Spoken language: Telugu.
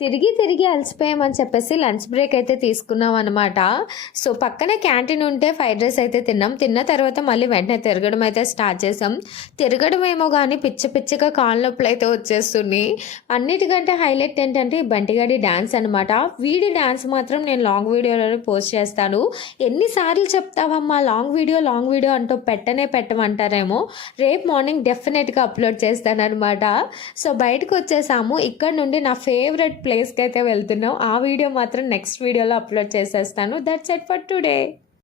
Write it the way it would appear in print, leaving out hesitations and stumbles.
తిరిగి తిరిగి అలసిపోయామని చెప్పేసి లంచ్ బ్రేక్ అయితే తీసుకున్నాం అనమాట. సో పక్కనే క్యాంటీన్ ఉంటే ఫ్రైడ్ రైస్ అయితే తిన్నాం. తిన్న తర్వాత మళ్ళీ వెంటనే తిరగడం అయితే స్టార్ట్ చేసాం. తిరగడం ఏమో కానీ పిచ్చి పిచ్చిగా కాళ్ళ నొప్పులు అయితే వచ్చేస్తున్నాయి. అన్నిటికంటే హైలైట్ ఏంటంటే ఈ బంటిగాడి డ్యాన్స్ అనమాట. వీడి డ్యాన్స్ మాత్రం నేను లాంగ్ వీడియోలో పోస్ట్ చేస్తాను. ఎన్నిసార్లు చెప్తావమ్మా లాంగ్ వీడియో అంటూ పెట్టమంటారేమో. రేపు మార్నింగ్ డెఫినెట్గా అప్లోడ్ చేస్తాను అనమాట. సో బయటకు వచ్చేసాము. ఇక్కడ నుండి నా ఫేవరెట్ ప్లేస్కి అయితే వెళ్తున్నాం. ఆ వీడియో మాత్రం నెక్స్ట్ వీడియోలో అప్లోడ్ చేసేస్తాను. That's it for today.